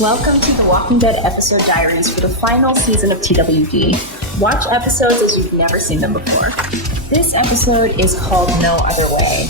Welcome to the Walking Dead Episode Diaries for the final season of TWD. Watch episodes as you've never seen them before. This episode is called No Other Way.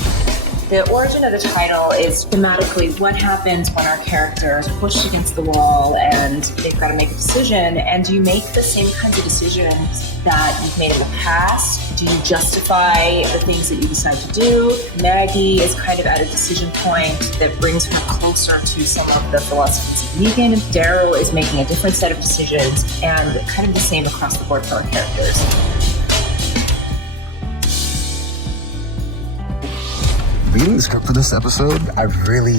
The origin of the title is thematically what happens when our characters are pushed against the wall and they've got to make a decision. And do you make the same kinds of decisions that you've made in the past? Do you justify the things that you decide to do? Maggie is kind of at a decision point that brings her closer to some of the philosophies of Negan. Daryl is making a different set of decisions, and kind of the same across the board for our characters. Reading the script for this episode, I really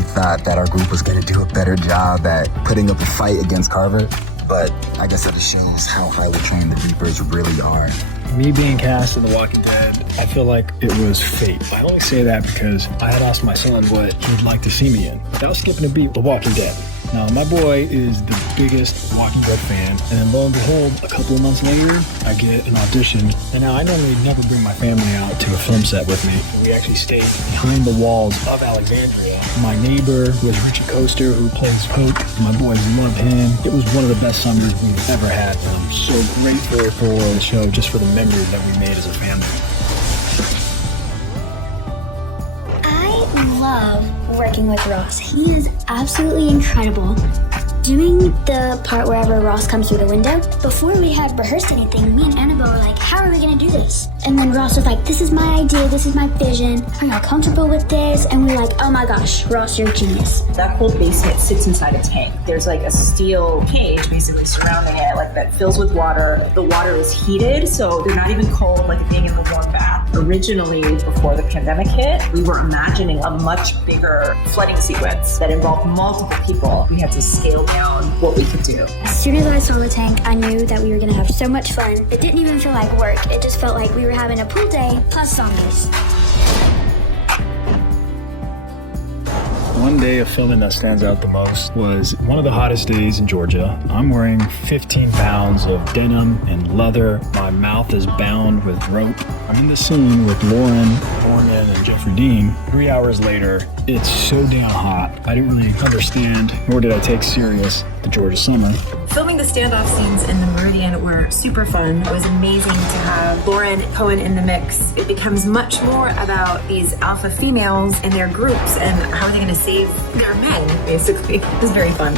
thought that our group was going to do a better job at putting up a fight against Carver, but I guess that just shows how highly trained the Reapers really are. Me being cast in The Walking Dead, I feel like it was fate. I only say that because I had asked my son what he'd like to see me in. Without skipping a beat, The Walking Dead. Now, my boy is the biggest Walking Dead fan, and then lo and behold, a couple of months later, I get an audition. And now I normally never bring my family out to a film set with me. We actually stayed behind the walls of Alexandria. My neighbor was Richard Coaster, who plays Pope. My boys love him. It was one of the best summers we've ever had. And I'm so grateful for the show, just for the memories that we made as a family. I love working with Ross. He is absolutely incredible. Doing the part wherever Ross comes through the window, before we had rehearsed anything, me and Annabelle were like, how are we gonna do this? And then Ross was like, this is my idea, this is my vision, are y'all comfortable with this? And we're like, oh my gosh, Ross, you're a genius. That whole basement sits inside a tank. There's like a steel cage basically surrounding it, like that fills with water. The water is heated, so they're not even cold like being in the warm bath. Originally, before the pandemic hit, we were imagining a much bigger flooding sequence that involved multiple people. We had to scale down what we could do. As soon as I saw the tank, I knew that we were gonna have so much fun. It didn't even feel like work. It just felt like we were having a pool day plus zombies. One day of filming that stands out the most was one of the hottest days in Georgia. I'm wearing 15 pounds of denim and leather. My mouth is bound with rope. I'm in the scene with Lauren, Morgan, and Jeffrey Dean. 3 hours later, it's so damn hot. I didn't really understand, nor did I take serious the Georgia summer. Filming the standoff scenes in the Meridian were super fun. It was amazing to have Lauren Cohen in the mix. It becomes much more about these alpha females and their groups and how are they going to save their men, basically. It was very fun.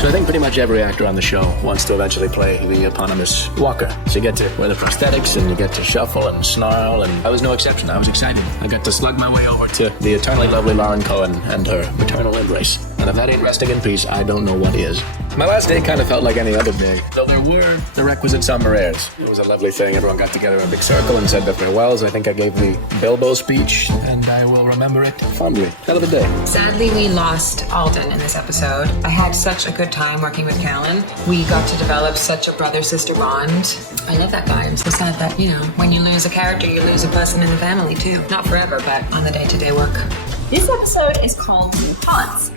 So I think pretty much every actor on the show wants to eventually play the eponymous Walker. So you get to wear the prosthetics and you get to shuffle and snarl, and I was no exception. I was excited. I got to slug my way over to the eternally lovely Lauren Cohen and her maternal embrace. And if that ain't resting in peace, I don't know what is. My last day kind of felt like any other day, though there were the requisite summer airs. It was a lovely thing. Everyone got together in a big circle and said their farewells. I think I gave the Bilbo speech, and I will remember it fondly. Hell of a day. Sadly, we lost Alden in this episode. I had such a good time working with Callan. We got to develop such a brother-sister bond. I love that guy. I'm so sad that, when you lose a character, you lose a person in the family too. Not forever, but on the day-to-day work. This episode is called New Haunts.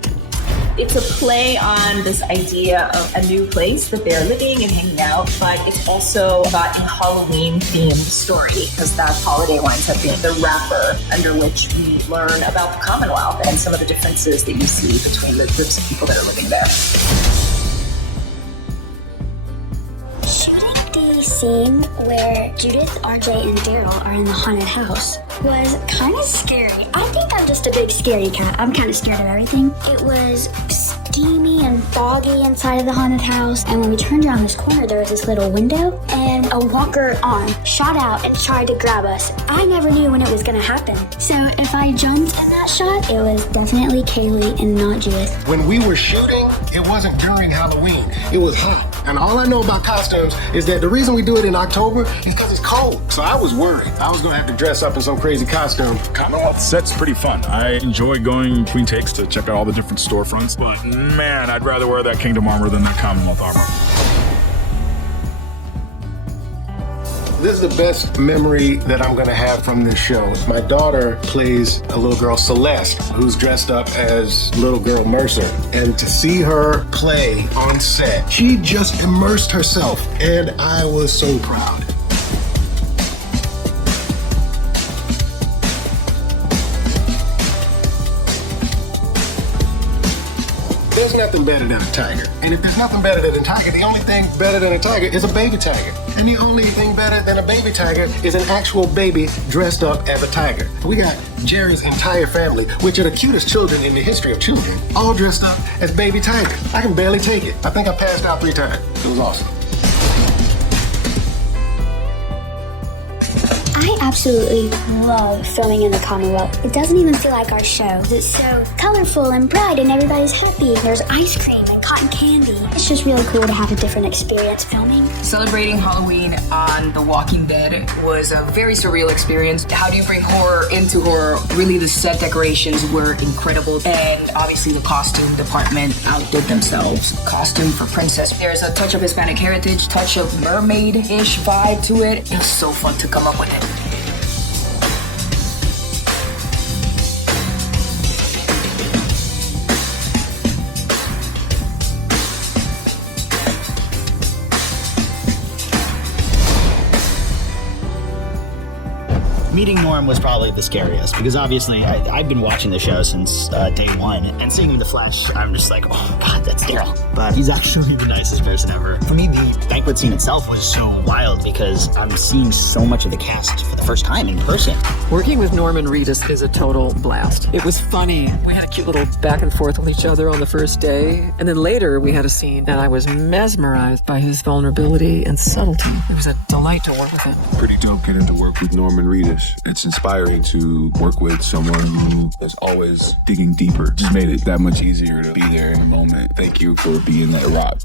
It's a play on this idea of a new place that they're living and hanging out, but it's also about a Halloween-themed story, because that holiday winds up being the wrapper under which we learn about the Commonwealth and some of the differences that you see between the groups of people that are living there. The scene where Judith, RJ, and Daryl are in the haunted house was kind of scary. I think I'm just a big scaredy cat. I'm kind of scared of everything. It was steamy and foggy inside of the haunted house, and when we turned around this corner, there was this little window, and a walker arm shot out and tried to grab us. I never knew when it was going to happen. So if I jumped in that shot, it was definitely Kaylee and not Judith. When we were shooting, it wasn't during Halloween. It was hot. And all I know about costumes is that the reason we do it in October is because it's cold. So I was worried I was gonna have to dress up in some crazy costume. Commonwealth set's pretty fun. I enjoy going between takes to check out all the different storefronts, but man, I'd rather wear that Kingdom armor than that Commonwealth armor. This is the best memory that I'm gonna have from this show. My daughter plays a little girl, Celeste, who's dressed up as little girl Mercer. And to see her play on set, she just immersed herself, and I was so proud. There's nothing better than a tiger. And if there's nothing better than a tiger, the only thing better than a tiger is a baby tiger. And the only thing better than a baby tiger is an actual baby dressed up as a tiger. We got Jerry's entire family, which are the cutest children in the history of children, all dressed up as baby tigers. I can barely take it. I think I passed out 3 times. It was awesome. I absolutely love filming in the Commonwealth. It doesn't even feel like our show. It's so colorful and bright and everybody's happy. There's ice cream and cotton candy. It's just really cool to have a different experience filming. Celebrating Halloween on The Walking Dead was a very surreal experience. How do you bring horror into horror? Really, the set decorations were incredible. And obviously the costume department outdid themselves. Costume for Princess. There's a touch of Hispanic heritage, touch of mermaid-ish vibe to it. It was so fun to come up with it. Meeting Norm was probably the scariest because obviously I've been watching the show since day one, and seeing him in the flesh, I'm just like, oh God, that's Daryl. But he's actually the nicest person ever. For me, the banquet scene itself was so wild because I'm seeing so much of the cast for the first time in person. Working with Norman Reedus is a total blast. It was funny. We had a cute little back and forth with each other on the first day, and then later we had a scene and I was mesmerized by his vulnerability and subtlety. It was a delight to work with him. Pretty dope getting to work with Norman Reedus. It's inspiring to work with someone who is always digging deeper. Just made it that much easier to be there in the moment. Thank you for being that rock.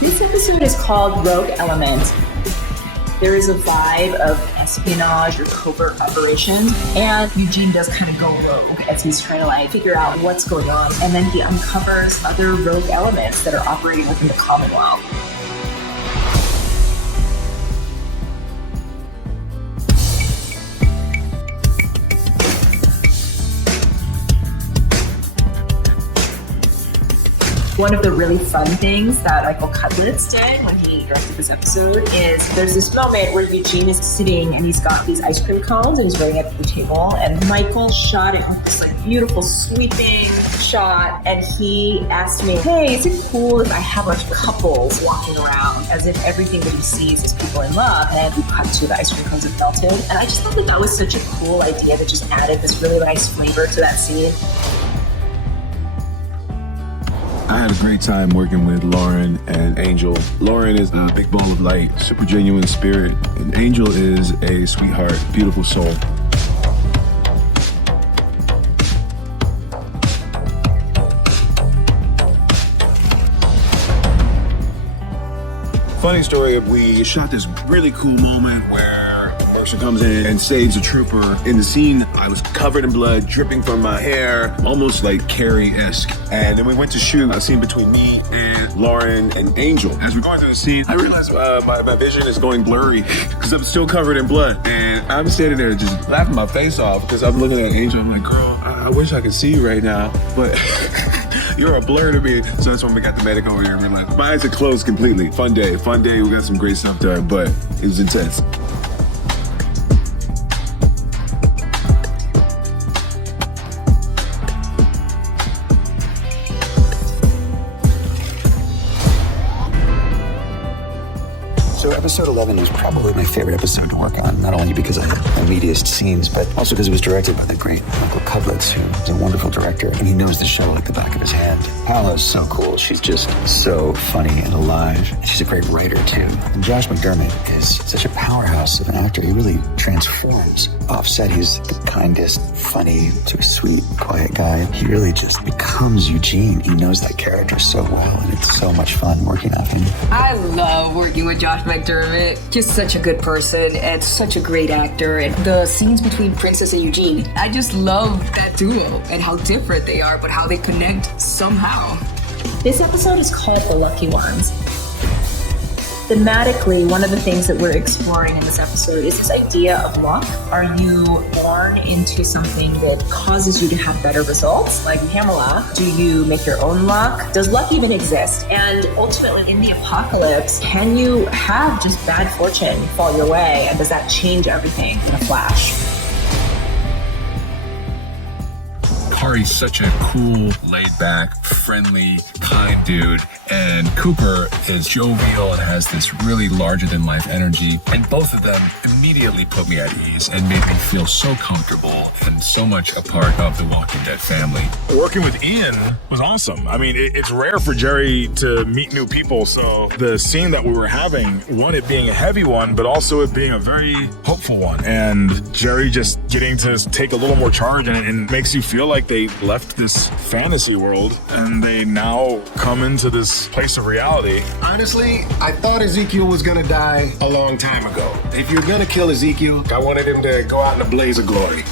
This episode is called Rogue Element. There is a vibe of espionage or covert operations, and Eugene does kind of go rogue as he's trying to figure out what's going on, and then he uncovers other rogue elements that are operating within the Commonwealth. One of the really fun things that Michael Cudlitz did when he directed this episode is there's this moment where Eugene is sitting and he's got these ice cream cones and he's waiting at the table, and Michael shot it with this beautiful sweeping shot, and he asked me, hey, is it cool if I have couples walking around as if everything that he sees is people in love? And we cut to the ice cream cones have melted, and I just thought that was such a cool idea that just added this really nice flavor to that scene. I had a great time working with Lauren and Angel. Lauren is a big bowl of light, super genuine spirit, and Angel is a sweetheart, beautiful soul. Funny story, we shot this really cool moment where Mercer comes in and saves a trooper. In the scene, I was covered in blood, dripping from my hair, almost like Carrie-esque. And then we went to shoot a scene between me and Lauren and Angel. As we're going through the scene, I realized my vision is going blurry because I'm still covered in blood. And I'm standing there just laughing my face off because I'm looking at Angel. I'm like, girl, I wish I could see you right now, but you're a blur to me. So that's when we got the medic over here and we're like, my eyes are closed completely. Fun day. We got some great stuff done, but it was intense. So episode 11 was probably my favorite episode to work on, not only because I had the meatiest scenes, but also because it was directed by the great Michael Cudlitz, who is a wonderful director, and he knows the show like the back of his hand. Paola's so cool. She's just so funny and alive. She's a great writer, too. And Josh McDermott is such a powerhouse of an actor. He really transforms. Offset, he's the kindest, funny, sort of sweet, quiet guy. He really just becomes Eugene. He knows that character so well, and it's so much fun working on him. I love working with Josh McDermott. Just such a good person and such a great actor. And the scenes between Princess and Eugene, I just love that duo and how different they are, but how they connect somehow. This episode is called The Lucky Ones. Thematically, one of the things that we're exploring in this episode is this idea of luck. Are you born into something that causes you to have better results, like Pamela? Do you make your own luck? Does luck even exist? And ultimately, in the apocalypse, can you have just bad fortune fall your way? And does that change everything in a flash? Jerry's such a cool, laid-back, friendly, kind dude, and Cooper is jovial and has this really larger-than-life energy, and both of them immediately put me at ease and made me feel so comfortable and so much a part of the Walking Dead family. Working with Ian was awesome. I mean, it's rare for Jerry to meet new people, so the scene that we were having, one, it being a heavy one, but also it being a very hopeful one, and Jerry just getting to take a little more charge, and it makes you feel like they left this fantasy world and they now come into this place of reality. Honestly, I thought Ezekiel was gonna die a long time ago. If you're gonna kill Ezekiel, I wanted him to go out in a blaze of glory.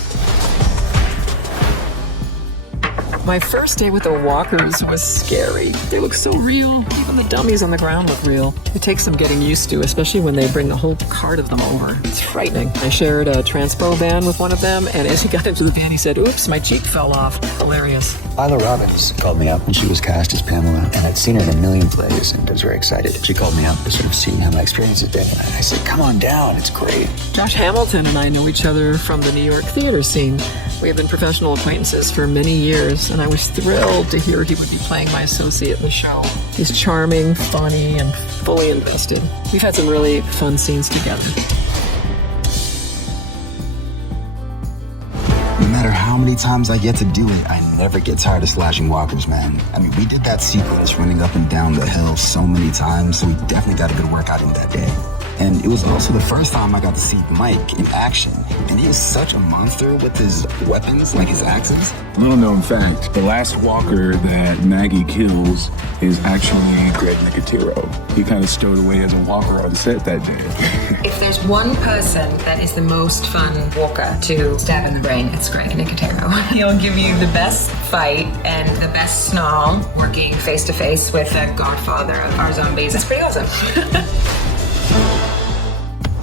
My first day with the walkers was scary. They look so real. Even the dummies on the ground look real. It takes some getting used to, especially when they bring a whole cart of them over. It's frightening. I shared a transpo van with one of them, and as he got into the van, he said, "Oops, my cheek fell off." Hilarious. Lila Robbins called me up when she was cast as Pamela, and I'd seen her in a million plays and was very excited. She called me up to sort of see how my experience had been, and I said, "Come on down, it's great." Josh Hamilton and I know each other from the New York theater scene. We have been professional acquaintances for many years, and I was thrilled to hear he would be playing my associate in the show. He's charming, funny, and fully invested. We've had some really fun scenes together. No matter how many times I get to do it, I never get tired of slashing walkers, man. I mean, we did that sequence running up and down the hill so many times, so we definitely got a good workout in that day. And it was also the first time I got to see Mike in action. And he is such a monster with his weapons, like his axes. Little known fact, the last walker that Maggie kills is actually Greg Nicotero. He kind of stowed away as a walker on set that day. If there's one person that is the most fun walker to stab in the brain, it's Greg Nicotero. He'll give you the best fight and the best snarl working face-to-face with the godfather of our zombies. It's pretty awesome.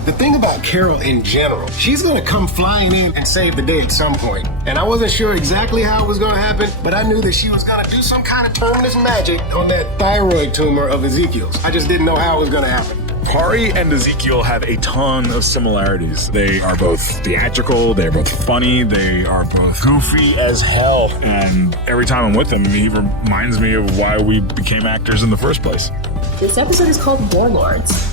The thing about Carol in general, she's gonna come flying in and save the day at some point. And I wasn't sure exactly how it was gonna happen, but I knew that she was gonna do some kind of terminus magic on that thyroid tumor of Ezekiel's. I just didn't know how it was gonna happen. Pari and Ezekiel have a ton of similarities. They are both theatrical, they're both funny, they are both goofy as hell. And every time I'm with him, he reminds me of why we became actors in the first place. This episode is called Warlords.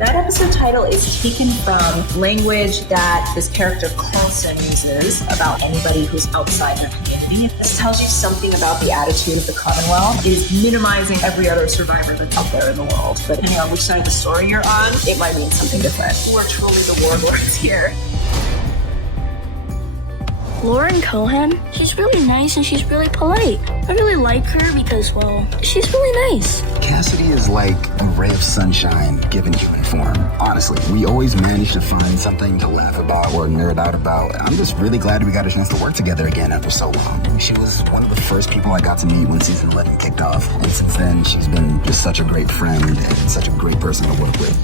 That episode title is taken from language that this character Carlson uses about anybody who's outside their community. This tells you something about the attitude of the Commonwealth. It is minimizing every other survivor that's out there in the world. But depending on which side of the story you're on, it might mean something different. Who are truly the warlords here? Lauren Cohan, she's really nice and she's really polite. I really like her because, well, she's really nice. Cassidy is like a ray of sunshine given human form. Honestly, we always manage to find something to laugh about or nerd out about. I'm just really glad we got a chance to work together again after so long. She was one of the first people I got to meet when season 11 kicked off. And since then, she's been just such a great friend and such a great person to work with.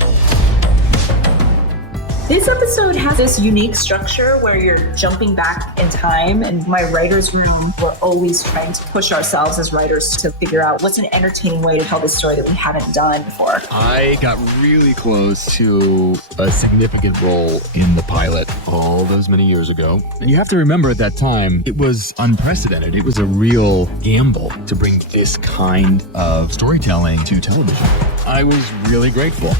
This episode has this unique structure where you're jumping back in time, and my writer's room, we're always trying to push ourselves as writers to figure out what's an entertaining way to tell this story that we haven't done before. I got really close to a significant role in the pilot all those many years ago. And you have to remember at that time, it was unprecedented. It was a real gamble to bring this kind of storytelling to television. I was really grateful.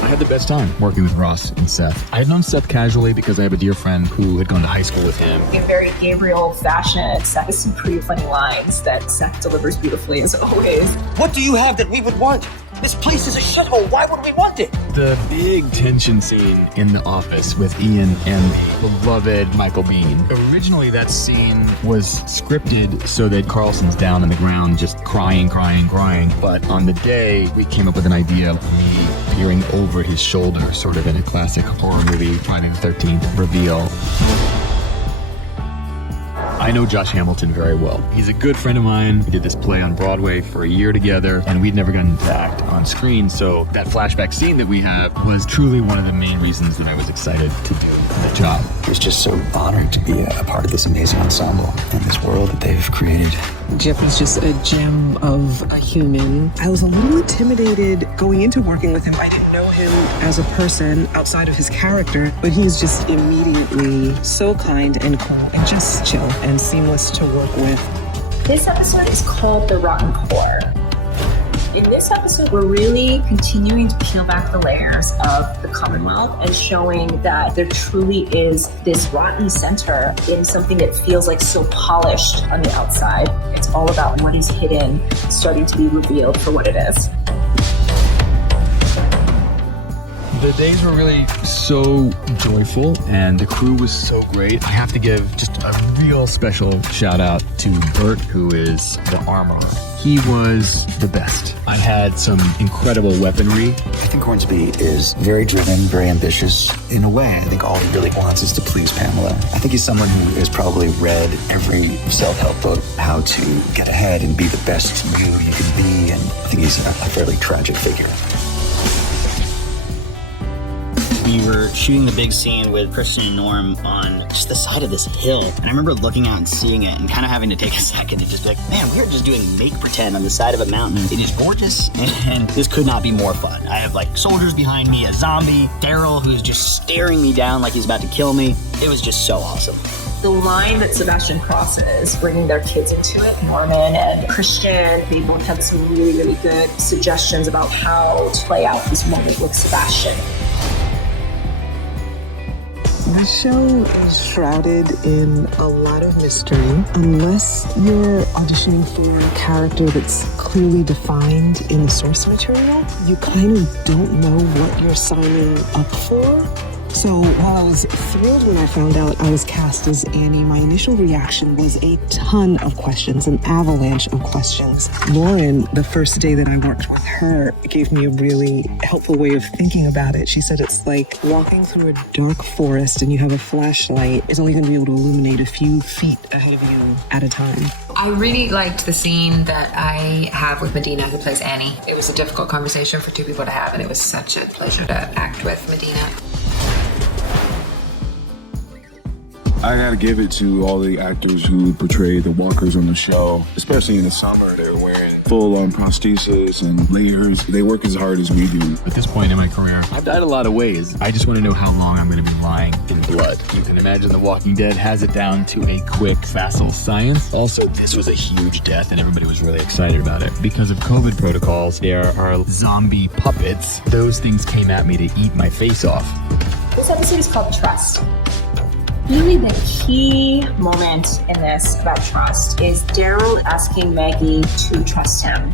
I had the best time working with Ross and Seth. I had known Seth casually because I have a dear friend who had gone to high school with him. In very Gabriel fashion, Seth has some pretty funny lines that Seth delivers beautifully as always. What do you have that we would want? This place is a shithole. Why would we want it? The big tension scene in the office with Ian and the beloved Michael Biehn. Originally, that scene was scripted so that Carlson's down on the ground just crying. But on the day, we came up with an idea of me peering over his shoulder, sort of in a classic horror movie, Friday the 13th reveal. I know Josh Hamilton very well. He's a good friend of mine. We did this play on Broadway for a year together, and we'd never gotten to act on screen, so that flashback scene that we have was truly one of the main reasons that I was excited to do the job. I was just so honored to be a part of this amazing ensemble and this world that they've created. Jeff was just a gem of a human. I was a little intimidated going into working with him. I didn't know him as a person outside of his character, but he's just immediately so kind and cool and just chill and seamless to work with. This episode is called The Rotten Core. In this episode, we're really continuing to peel back the layers of the Commonwealth and showing that there truly is this rotten center in something that feels like so polished on the outside. It's all about what is hidden, starting to be revealed for what it is. The days were really so joyful and the crew was so great. I have to give just a real special shout out to Bert, who is the armorer. He was the best. I had some incredible weaponry. I think Hornsby is very driven, very ambitious. In a way, I think all he really wants is to please Pamela. I think he's someone who has probably read every self-help book, how to get ahead and be the best you can be, and I think he's a fairly tragic figure. We were shooting the big scene with Kristen and Norm on just the side of this hill. And I remember looking out and seeing it and kind of having to take a second and just be like, man, we are just doing make pretend on the side of a mountain. It is gorgeous and this could not be more fun. I have like soldiers behind me, a zombie, Daryl who's just staring me down like he's about to kill me. It was just so awesome. The line that Sebastian crosses, bringing their kids into it, Norman and Christian, they both have some really, really good suggestions about how to play out this moment with Sebastian. The show is shrouded in a lot of mystery. Unless you're auditioning for a character that's clearly defined in the source material, you kind of don't know what you're signing up for. So while I was thrilled when I found out I was cast as Annie, my initial reaction was a ton of questions, an avalanche of questions. Lauren, the first day that I worked with her, gave me a really helpful way of thinking about it. She said it's like walking through a dark forest and you have a flashlight. It's only going to be able to illuminate a few feet ahead of you at a time. I really liked the scene that I have with Medina, who plays Annie. It was a difficult conversation for two people to have, and it was such a pleasure to act with Medina. I gotta give it to all the actors who portray the walkers on the show, especially in the summer. They're wearing full-on prosthesis and layers. They work as hard as we do. At this point in my career, I've died a lot of ways. I just want to know how long I'm going to be lying in blood. You can imagine The Walking Dead has it down to a quick, facile science. Also, this was a huge death and everybody was really excited about it. Because of COVID protocols, there are zombie puppets. Those things came at me to eat my face off. This episode is called Trust. Really the key moment in this about trust is Daryl asking Maggie to trust him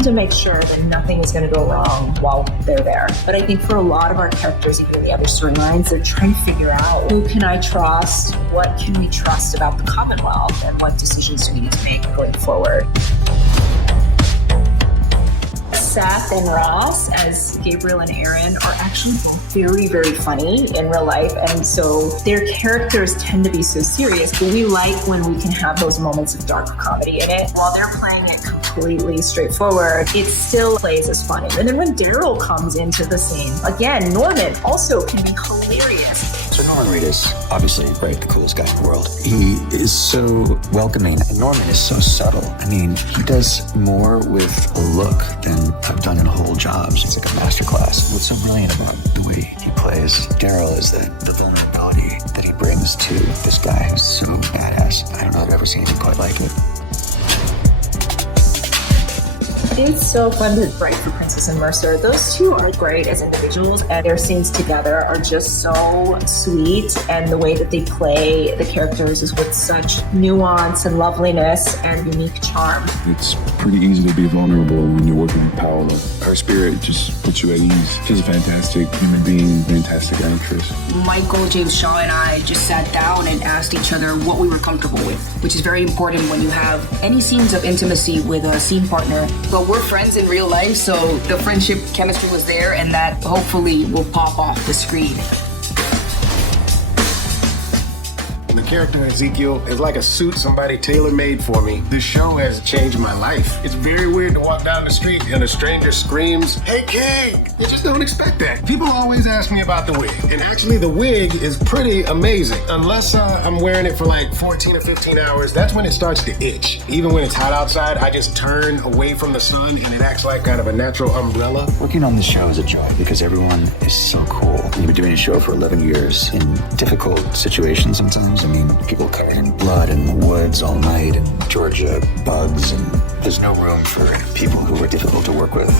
to make sure that nothing is going to go wrong while they're there. But I think for a lot of our characters, even in the other storylines, they're trying to figure out who can I trust, what can we trust about the Commonwealth, and what decisions do we need to make going forward. Seth and Ross as Gabriel and Aaron are actually both very, very funny in real life, and so their characters tend to be so serious, but we like when we can have those moments of dark comedy in it. While they're playing it completely straightforward, it still plays as funny. And then when Daryl comes into the scene, again, Norman also can be hilarious. So Norman Reed is obviously the coolest guy in the world. He is so welcoming. And Norman is so subtle. I mean, he does more with a look than I've done in whole jobs. It's like a masterclass. What's so brilliant about the way he plays Daryl is that the vulnerability that he brings to this guy who's so badass. I don't know if I've ever seen anything quite like it. It's so fun to write for Princess and Mercer. Those two are great as individuals, and their scenes together are just so sweet, and the way that they play the characters is with such nuance and loveliness and unique charm. It's pretty easy to be vulnerable when you're working with Paola. Her spirit just puts you at ease. She's a fantastic human being, fantastic actress. Michael, James Shaw, and I just sat down and asked each other what we were comfortable with, which is very important when you have any scenes of intimacy with a scene partner. But we're friends in real life, so the friendship chemistry was there, and that hopefully will pop off the screen. The character Ezekiel is like a suit somebody tailor-made for me. This show has changed my life. It's very weird to walk down the street and a stranger screams, "Hey, King!" You just don't expect that. People always ask me about the wig, and actually the wig is pretty amazing. Unless I'm wearing it for like 14 or 15 hours, that's when it starts to itch. Even when it's hot outside, I just turn away from the sun and it acts like kind of a natural umbrella. Working on this show is a joy because everyone is so cool. You've been doing a show for 11 years in difficult situations sometimes. I mean, people covered in blood in the woods all night in Georgia, bugs, and there's no room for people who are difficult to work with.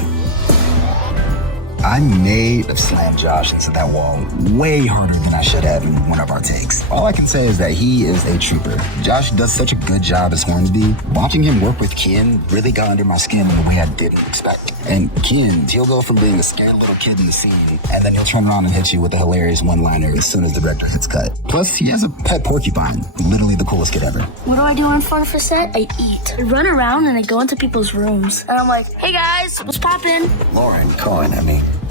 I may have slammed Josh into that wall way harder than I should have in one of our takes. All I can say is that he is a trooper. Josh does such a good job as Hornsby. Watching him work with Ken really got under my skin in a way I didn't expect. And Ken, he'll go from being a scared little kid in the scene, and then he'll turn around and hit you with a hilarious one-liner as soon as the director hits cut. Plus, he has a pet porcupine. Literally the coolest kid ever. What do I do on 4 for set? I eat. I run around and I go into people's rooms. And I'm like, hey guys, what's poppin'? Lauren Cohen,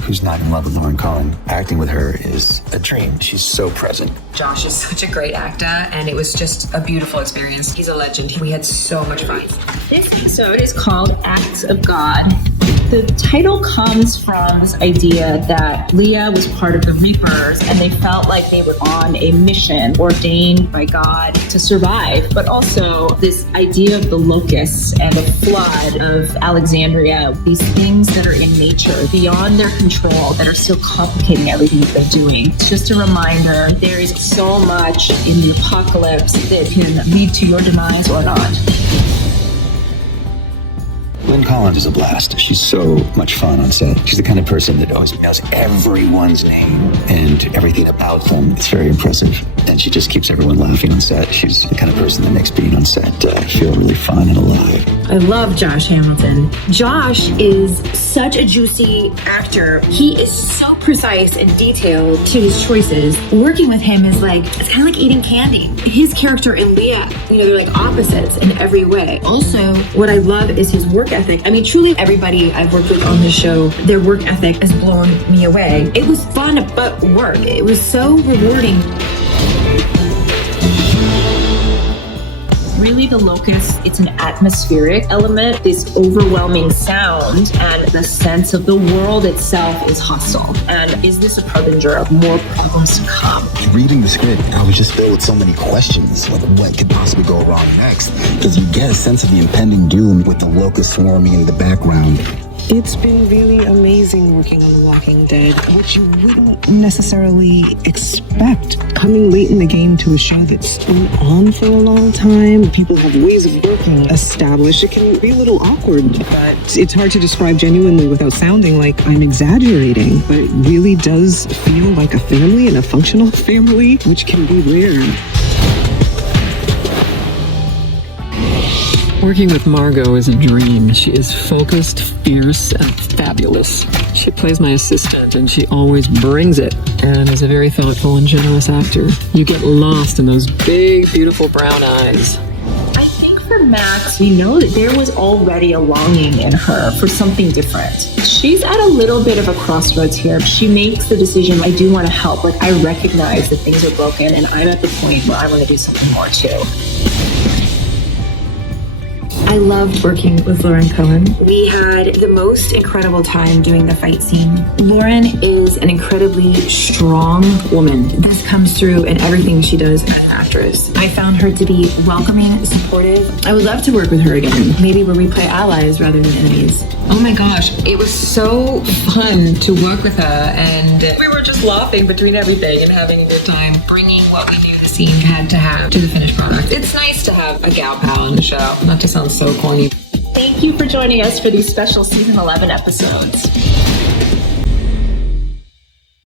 who's not in love with Lauren Cohen? Acting with her is a dream. She's so present. Josh is such a great actor, and it was just a beautiful experience. He's a legend. We had so much fun. This episode is called Acts of God. The title comes from this idea that Leah was part of the Reapers and they felt like they were on a mission ordained by God to survive. But also this idea of the locusts and the flood of Alexandria, these things that are in nature beyond their control that are still complicating everything that they're doing. It's just a reminder there is so much in the apocalypse that can lead to your demise or not. Lynn Collins is a blast. She's so much fun on set. She's the kind of person that always knows everyone's name and everything about them. It's very impressive. And she just keeps everyone laughing on set. She's the kind of person that makes being on set feel really fun and alive. I love Josh Hamilton. Josh is such a juicy actor. He is so precise and detailed to his choices. Working with him is like, it's kind of like eating candy. His character and Leah, they're like opposites in every way. Also, what I love is his work ethic. I mean, truly everybody I've worked with on this show, their work ethic has blown me away. It was fun, but work. It was so rewarding. Really, the locust, it's an atmospheric element, this overwhelming sound, and the sense of the world itself is hostile. And is this a harbinger of more problems to come? Reading the script, I was just filled with so many questions, like what could possibly go wrong next? Because you get a sense of the impending doom with the locust swarming in the background. It's been really amazing working on The Walking Dead, which you wouldn't necessarily expect. Coming late in the game to a show that's been on for a long time, people have ways of working established. It can be a little awkward, but it's hard to describe genuinely without sounding like I'm exaggerating. But it really does feel like a family and a functional family, which can be rare. Working with Margot is a dream. She is focused, fierce, and fabulous. She plays my assistant, and she always brings it, and is a very thoughtful and generous actor. You get lost in those big, beautiful brown eyes. I think for Max, we know that there was already a longing in her for something different. She's at a little bit of a crossroads here. She makes the decision, I do want to help. Like, I recognize that things are broken, and I'm at the point where I want to do something more, too. I loved working with Lauren Cohen. We had the most incredible time doing the fight scene. Lauren is an incredibly strong woman. This comes through in everything she does as an actress. I found her to be welcoming, supportive. I would love to work with her again. Maybe where we play allies rather than enemies. Oh my gosh, it was so fun to work with her, and we were just laughing between everything and having a good time, bringing what we knew the scene had to have to the finished product. It's nice to have a gal pal on the show, not to sound so corny. Thank you for joining us for these special season 11 episodes.